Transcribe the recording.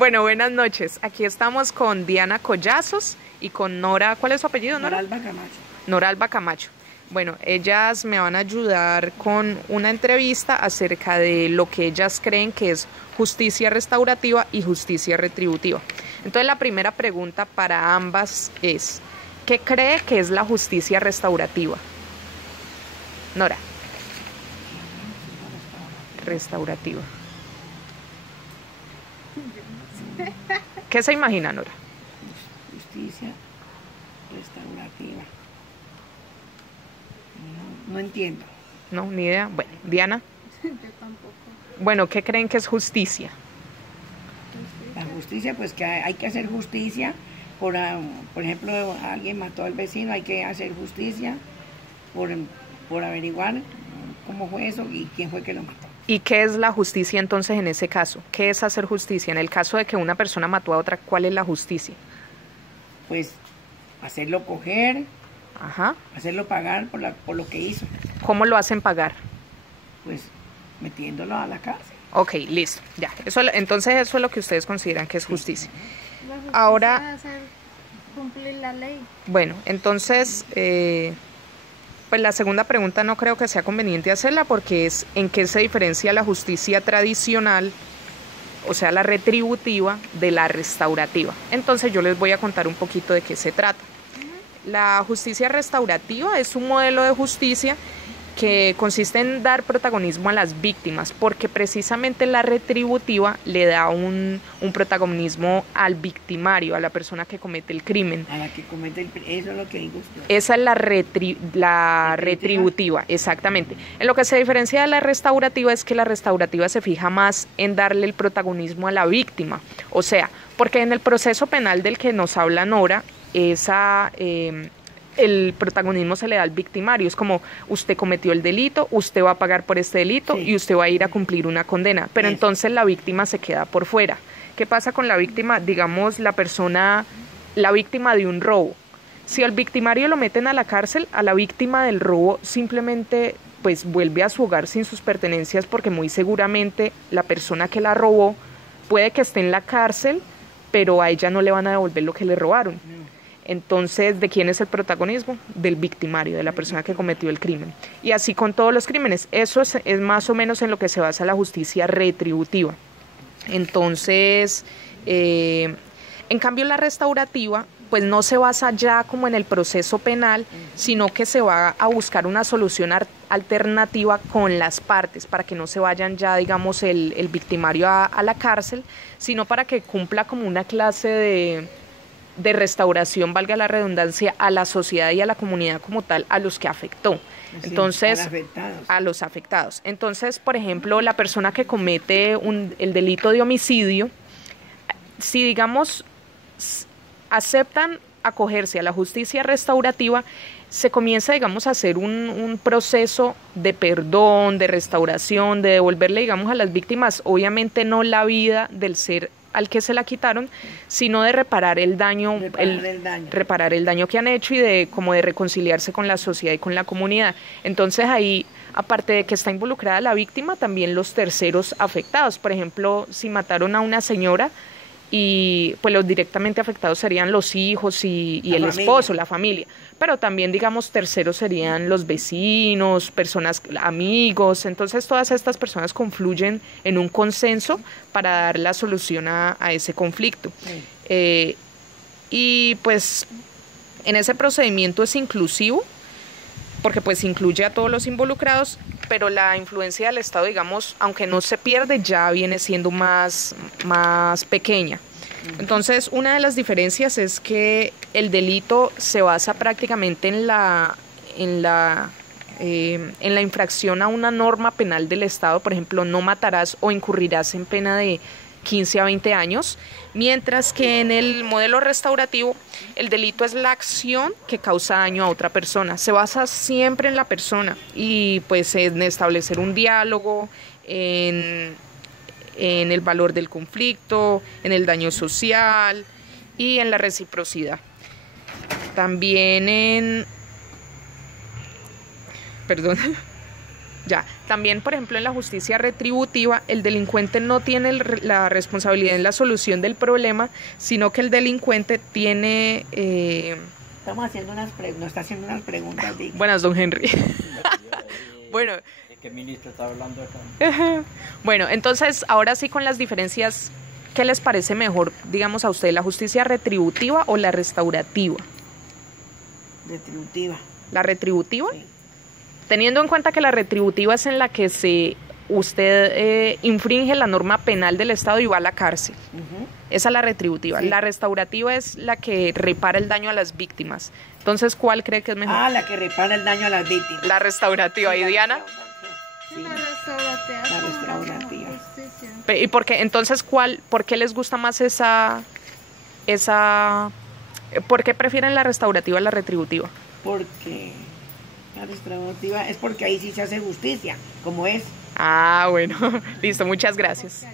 Bueno, buenas noches. Aquí estamos con Diana Collazos y con Nora. ¿Cuál es su apellido, Nora? Noralba Camacho. Noralba Camacho. Bueno, ellas me van a ayudar con una entrevista acerca de lo que ellas creen que es justicia restaurativa y justicia retributiva. Entonces, la primera pregunta para ambas es, ¿qué cree que es la justicia restaurativa? Nora. Restaurativa. ¿Qué se imagina, Nora? Justicia restaurativa. No entiendo. No, ni idea. Bueno, Diana. Yo tampoco. Bueno, ¿qué creen que es justicia? La justicia, pues que hay que hacer justicia. Por ejemplo, alguien mató al vecino, hay que hacer justicia por averiguar cómo fue eso y quién fue que lo mató. ¿Y qué es la justicia entonces en ese caso? ¿Qué es hacer justicia? En el caso de que una persona mató a otra, ¿cuál es la justicia? Pues hacerlo coger, Ajá. hacerlo pagar por lo que hizo. ¿Cómo lo hacen pagar? Pues metiéndolo a la cárcel. Ok, listo, ya. Entonces eso es lo que ustedes consideran que es justicia. La justicia Ahora, es hacer cumplir la ley. bueno, entonces, pues la segunda pregunta no creo que sea conveniente hacerla porque es en qué se diferencia la justicia tradicional, o sea, la retributiva, de la restaurativa. Entonces yo les voy a contar un poquito de qué se trata. La justicia restaurativa es un modelo de justicia que consiste en dar protagonismo a las víctimas, porque precisamente la retributiva le da un protagonismo al victimario, a la persona que comete el crimen. A la que comete eso es lo que digo usted. Esa es la retributiva, exactamente. En lo que se diferencia de la restaurativa es que la restaurativa se fija más en darle el protagonismo a la víctima. O sea, porque en el proceso penal del que nos habla Nora, el protagonismo se le da al victimario. Es como, usted cometió el delito, usted va a pagar por este delito, sí, y usted va a ir a cumplir una condena. Pero eso, entonces la víctima se queda por fuera. ¿Qué pasa con la víctima? Digamos, la víctima de un robo. Si al victimario lo meten a la cárcel, a la víctima del robo simplemente pues vuelve a su hogar sin sus pertenencias, porque muy seguramente la persona que la robó puede que esté en la cárcel, pero a ella no le van a devolver lo que le robaron. Entonces, ¿de quién es el protagonismo? Del victimario, de la persona que cometió el crimen. Y así con todos los crímenes. Eso es más o menos en lo que se basa la justicia retributiva. Entonces, en cambio la restaurativa, pues no se basa ya como en el proceso penal, sino que se va a buscar una solución alternativa con las partes, para que no se vayan ya, digamos, el victimario a la cárcel, sino para que cumpla como una clase de restauración, valga la redundancia, a la sociedad y a la comunidad como tal, a los que afectó. Entonces, a los afectados. Entonces, por ejemplo, la persona que comete el delito de homicidio, si digamos aceptan acogerse a la justicia restaurativa, se comienza, digamos, a hacer un proceso de perdón, de restauración, de devolverle, digamos, a las víctimas, obviamente no la vida del ser al que se la quitaron, sino de reparar el daño, reparar el daño que han hecho y de reconciliarse con la sociedad y con la comunidad. Entonces ahí, aparte de que está involucrada la víctima, también los terceros afectados. Por ejemplo, si mataron a una señora, y pues los directamente afectados serían los hijos y el esposo, la familia, pero también, digamos, terceros serían los vecinos, personas, amigos. Entonces todas estas personas confluyen en un consenso para dar la solución a ese conflicto. Sí. Y pues en ese procedimiento es inclusivo, porque pues incluye a todos los involucrados, pero la influencia del Estado, digamos, aunque no se pierde, ya viene siendo más pequeña. Entonces, una de las diferencias es que el delito se basa prácticamente en la infracción a una norma penal del Estado. Por ejemplo, no matarás o incurrirás en pena de 15 a 20 años, mientras que en el modelo restaurativo el delito es la acción que causa daño a otra persona. Se basa siempre en la persona y pues en establecer un diálogo, en el valor del conflicto, en el daño social y en la reciprocidad. También Ya, también, por ejemplo, en la justicia retributiva, el delincuente no tiene la responsabilidad en la solución del problema, sino que el delincuente tiene... Estamos haciendo nos está haciendo unas preguntas, Vic. Buenas, don Henry. Bueno. ¿De qué ministro está hablando acá? Bueno, entonces, ahora sí con las diferencias, ¿qué les parece mejor, digamos a usted, la justicia retributiva o la restaurativa? Retributiva. ¿La retributiva? Sí. Teniendo en cuenta que la retributiva es en la que usted infringe la norma penal del Estado y va a la cárcel. Esa es la retributiva. Sí. La restaurativa es la que repara el daño a las víctimas. Entonces, ¿cuál cree que es mejor? La que repara el daño a las víctimas. La restaurativa. ¿Y Diana? Sí. La restaurativa. La restaurativa. ¿Y por qué? Entonces, por qué les gusta más ¿por qué prefieren la restaurativa a la retributiva? Porque la restaurativa es porque ahí sí se hace justicia, como es. Ah, bueno. Listo, muchas gracias.